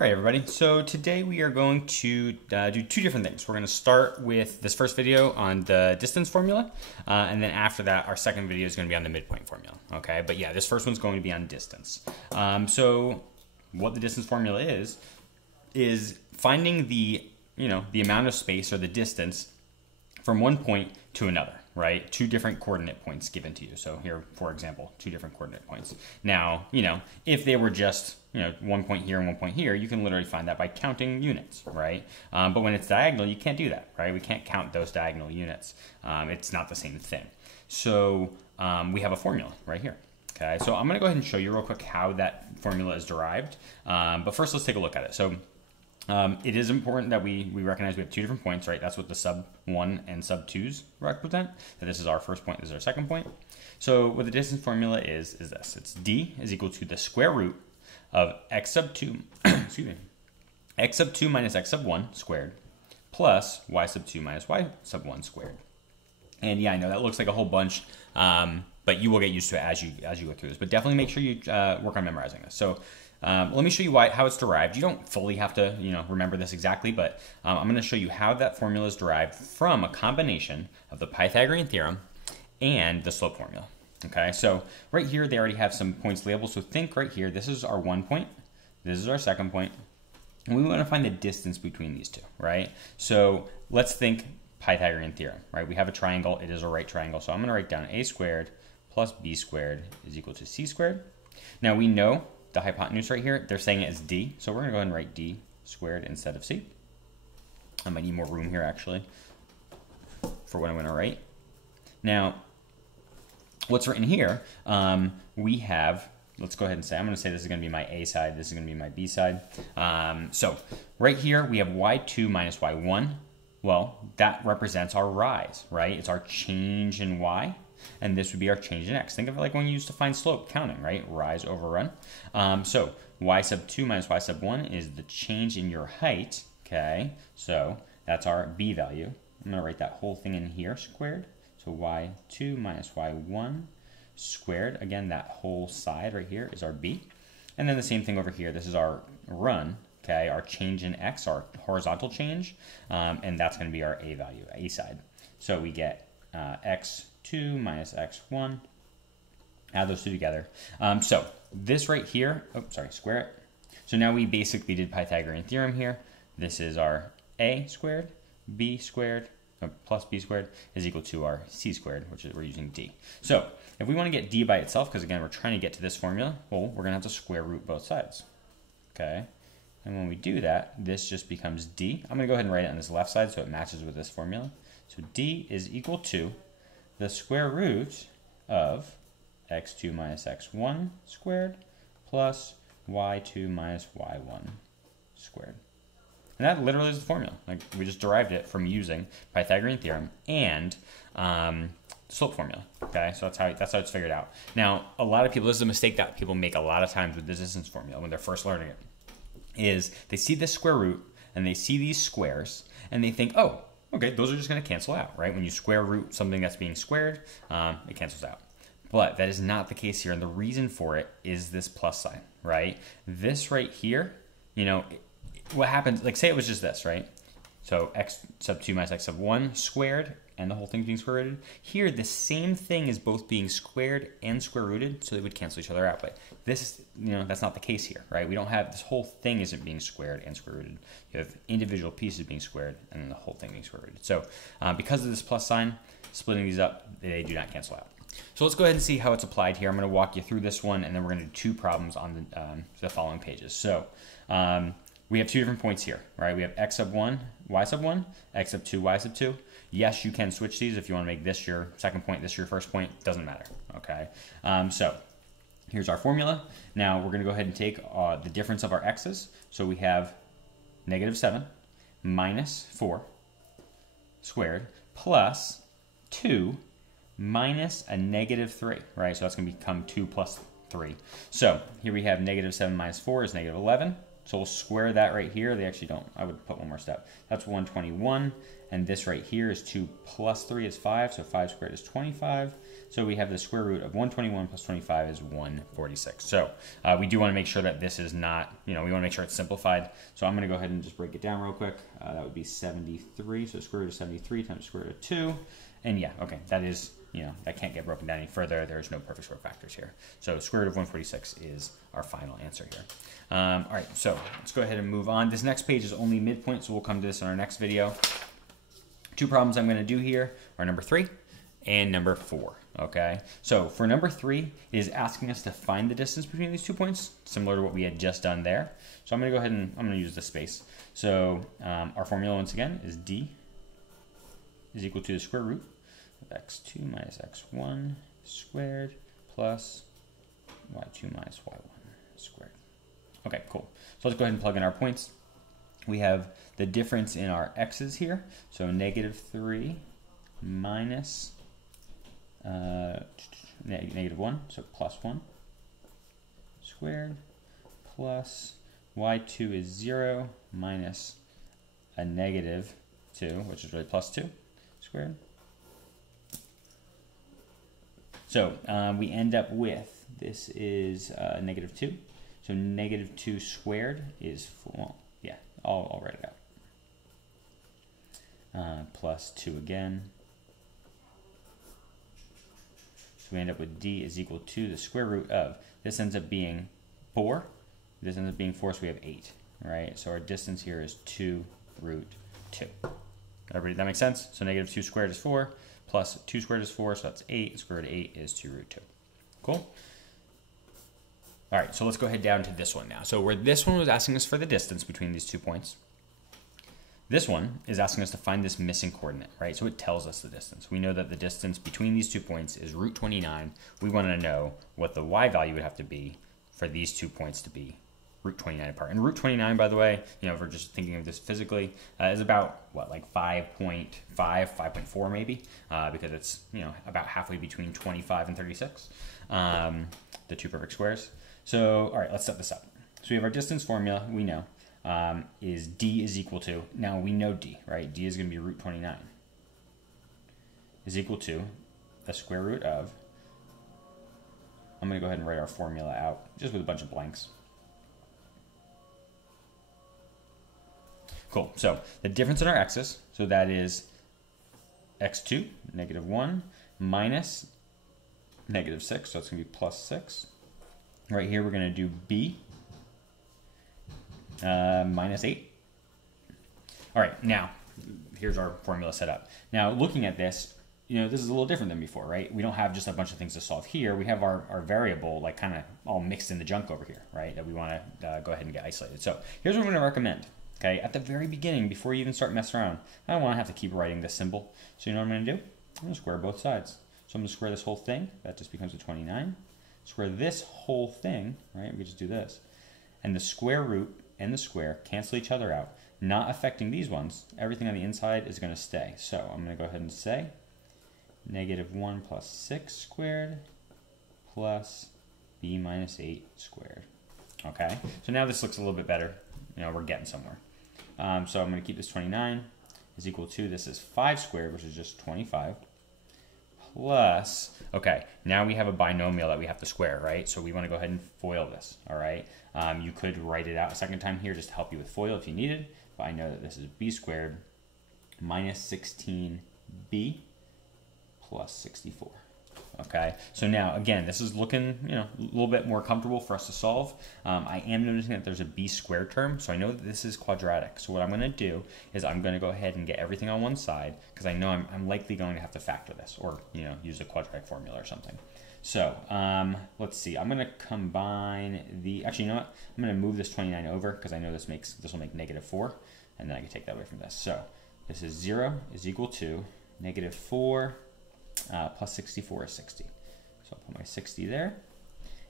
All right, everybody. So today we are going to do two different things. We're going to start with this first video on the distance formula, and then after that, our second video is going to be on the midpoint formula. Okay, but yeah, this first one's going to be on distance. So what the distance formula is finding the amount of space or the distance from one point to another, right? Two different coordinate points given to you. So here, for example, two different coordinate points. Now, if they were just, 1 point here and 1 point here, you can literally find that by counting units, right? But when it's diagonal, you can't do that, right? We can't count those diagonal units. It's not the same thing. So we have a formula right here. Okay, so I'm gonna go ahead and show you real quick how that formula is derived. But first, let's take a look at it. So it is important that we recognize we have two different points, right? That's what the sub 1 and sub 2s represent. So this is our first point, this is our second point. So what the distance formula is this. It's d is equal to the square root of x sub 2, excuse me, x sub 2 minus x sub 1 squared plus y sub 2 minus y sub 1 squared. And yeah, I know that looks like a whole bunch, but you will get used to it as you go through this. But definitely make sure you work on memorizing this. So let me show you how it's derived. You don't fully have to remember this exactly, but I'm going to show you how that formula is derived from a combination of the Pythagorean theorem and the slope formula. Okay, so right here they already have some points labeled. So think right here, this is our 1 point, this is our second point, and we want to find the distance between these two, right? So let's think Pythagorean theorem, right? We have a triangle, it is a right triangle, so I'm going to write down a squared plus b squared is equal to c squared. Now we know the hypotenuse right here, they're saying it is d, so we're going to go ahead and write d squared instead of c. I might need more room here actually for what I'm going to write. Now, what's written here, we have, let's go ahead and say, I'm going to say this is going to be my a side, this is going to be my b side. So right here we have y2 minus y1. Well, that represents our rise, right? It's our change in y. And this would be our change in x. Think of it like when you used to find slope counting, right? Rise over run. So y sub 2 minus y sub 1 is the change in your height, okay? So that's our b value. I'm going to write that whole thing in here squared. So y2 minus y1 squared. Again, that whole side right here is our b. And then the same thing over here. This is our run, okay? Our change in x, our horizontal change. And that's going to be our a value, a side. So we get x2 minus x1. Add those two together. So this right here, square it. So now we basically did Pythagorean theorem here. This is our a squared, b squared, plus b squared is equal to our c squared, which is we're using d. So if we want to get d by itself, because again, we're trying to get to this formula, well, we're going to have to square root both sides. Okay. And when we do that, this just becomes d. I'm going to go ahead and write it on this left side so it matches with this formula. So d is equal to the square root of x2 minus x1 squared plus y2 minus y1 squared. And that literally is the formula. Like we just derived it from using Pythagorean theorem and slope formula. Okay, so that's how it's figured out. Now, a lot of people, this is a mistake that people make a lot of times with the distance formula when they're first learning it, is they see this square root and they see these squares and they think, oh, okay, those are just going to cancel out, right? When you square root something that's being squared, it cancels out. But that is not the case here, and the reason for it is this plus sign, right? This right here, what happens, like say it was just this, right? So x sub 2 minus x sub 1 squared, and the whole thing's being square rooted. Here, the same thing is both being squared and square rooted, so they would cancel each other out. But this, that's not the case here, right? We don't have, this whole thing isn't being squared and square rooted. You have individual pieces being squared, and then the whole thing being square rooted. So because of this plus sign, splitting these up, they do not cancel out. So let's go ahead and see how it's applied here. I'm going to walk you through this one, and then we're going to do two problems on the following pages. So we have two different points here, right? We have x sub 1, y sub 1, x sub 2, y sub 2. Yes, you can switch these if you want to make this your second point, this your first point. Doesn't matter, okay? So here's our formula. Now we're going to go ahead and take the difference of our x's. So we have -7 minus 4 squared plus 2 minus a -3, right? So that's going to become 2 plus 3. So here we have -7 minus 4 is -11. So we'll square that right here. They actually don't. I would put one more step. That's 121. And this right here is 2 plus 3 is 5. So 5 squared is 25. So we have the square root of 121 plus 25 is 146. So we do want to make sure that this is not, we want to make sure it's simplified. So I'm going to go ahead and just break it down real quick. That would be 73. So square root of 73 times square root of 2. And yeah, okay, that is, that can't get broken down any further. There's no perfect square factors here. So square root of 146 is our final answer here. All right, so let's go ahead and move on. This next page is only midpoint, so we'll come to this in our next video. Two problems I'm going to do here are number 3 and number 4. Okay, so for number 3, it is asking us to find the distance between these 2 points, similar to what we had just done there. So I'm going to go ahead and I'm going to use the space. So our formula once again is d is equal to the square root of x2 minus x1 squared plus y2 minus y1 squared. Okay, cool. So let's go ahead and plug in our points. We have the difference in our x's here. So negative 3 minus negative 1, so plus 1 squared plus y2 is 0 minus a negative 2, which is really plus 2 squared. So we end up with, this is negative 2. So negative 2 squared is 4. Well, yeah, I'll write it out. Plus 2 again. So we end up with d is equal to the square root of, this ends up being 4. This ends up being 4, so we have 8, right? So our distance here is 2 root 2. Everybody, that makes sense? So negative 2 squared is 4, plus 2 squared is 4, so that's 8. Square root of 8 is 2 root 2. Cool? All right, so let's go ahead down to this one now. So where this one was asking us for the distance between these 2 points, this one is asking us to find this missing coordinate, right? So it tells us the distance. We know that the distance between these 2 points is root 29. We want to know what the y value would have to be for these 2 points to be root 29 apart. And root 29, by the way, if we're just thinking of this physically, is about, what, like 5.5, 5.4 maybe, because it's, about halfway between 25 and 36, the 2 perfect squares. So, all right, let's set this up. So we have our distance formula, we know, is d is equal to, now we know d, right? D is going to be root 29, is equal to the square root of, I'm going to go ahead and write our formula out just with a bunch of blanks. Cool, so the difference in our x's, so that is x2, negative 1, minus negative 6, so it's going to be plus 6. Right here we're going to do b, minus 8. All right, now, here's our formula set up. Now, looking at this, this is a little different than before, right? We don't have just a bunch of things to solve here. We have our variable, like, kind of all mixed in the junk over here, right? That we want to go ahead and get isolated. So here's what I'm going to recommend. Okay, at the very beginning, before you even start messing around, I don't want to have to keep writing this symbol. So you know what I'm going to do? I'm going to square both sides. So I'm going to square this whole thing. That just becomes a 29. Square this whole thing, right? We just do this. And the square root and the square cancel each other out, not affecting these ones. Everything on the inside is going to stay. So I'm going to go ahead and say negative 1 plus 6 squared plus b minus 8 squared. Okay, so now this looks a little bit better. We're getting somewhere. So I'm going to keep this 29 is equal to, this is 5 squared, which is just 25, plus, okay, now we have a binomial that we have to square, right? So we want to go ahead and FOIL this, all right? You could write it out a second time here just to help you with FOIL if you needed, but I know that this is b squared minus 16b plus 64. Okay, so now again, this is looking, a little bit more comfortable for us to solve. I am noticing that there's a b squared term, so I know that this is quadratic. So what I'm going to do is I'm going to go ahead and get everything on one side because I know I'm likely going to have to factor this or use a quadratic formula or something. So let's see. I'm going to combine the. Actually, you know what? I'm going to move this 29 over because I know this will make negative 4, and then I can take that away from this. So this is 0 is equal to negative 4. Plus 64 is 60. So I'll put my 60 there.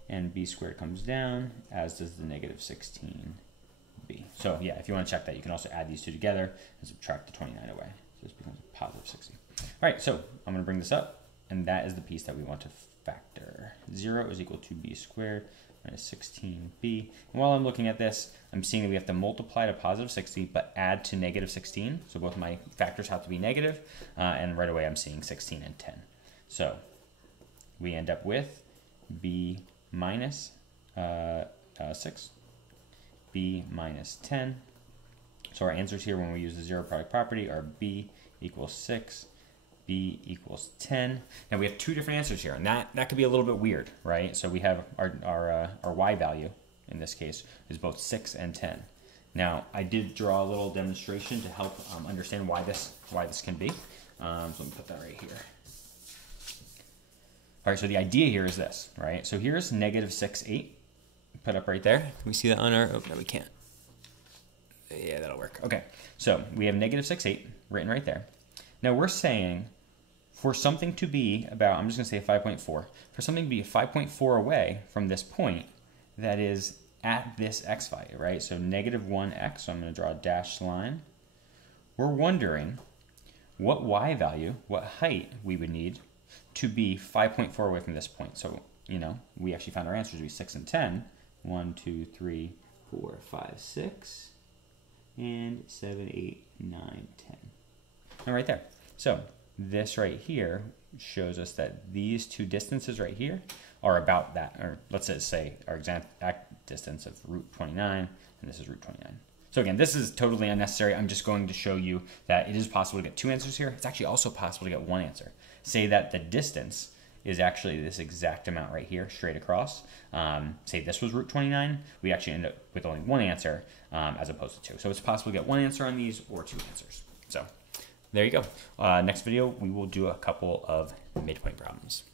And b squared comes down, as does the negative 16b. So yeah, if you want to check that, you can also add these two together and subtract the 29 away. So this becomes a positive 60. All right, so I'm going to bring this up, and that is the piece that we want to factor. 0 is equal to b squared minus 16b. And while I'm looking at this, I'm seeing that we have to multiply to positive 60, but add to negative 16. So both my factors have to be negative, and right away I'm seeing 16 and 10. So we end up with b minus 6, b minus 10. So our answers here when we use the zero product property are b equals 6, b equals 10. Now we have two different answers here, and that could be a little bit weird, right? So we have our y value, in this case, is both 6 and 10. Now I did draw a little demonstration to help understand why this can be. So let me put that right here. All right, so the idea here is this, right? So here's negative 6, 8, put up right there. Can we see that on our, oh, no, we can't. Yeah, that'll work. Okay, so we have negative 6, 8 written right there. Now we're saying for something to be about, I'm just gonna say 5.4, for something to be 5.4 away from this point that is at this x value, right? So negative 1x, so I'm gonna draw a dashed line. We're wondering what y value, what height we would need to be 5.4 away from this point. So, you know, we actually found our answers to be 6 and 10. 1, 2, 3, 4, 5, 6, and 7, 8, 9, 10. And right there. So this right here shows us that these two distances right here are about that, or let's just say our exact distance of root 29, and this is root 29. So again, this is totally unnecessary. I'm just going to show you that it is possible to get two answers here. It's actually also possible to get one answer. Say that the distance is actually this exact amount right here, straight across. Say this was root 29, we actually end up with only one answer as opposed to two. So it's possible to get one answer on these or two answers. So there you go. Next video, we will do a couple of midpoint problems.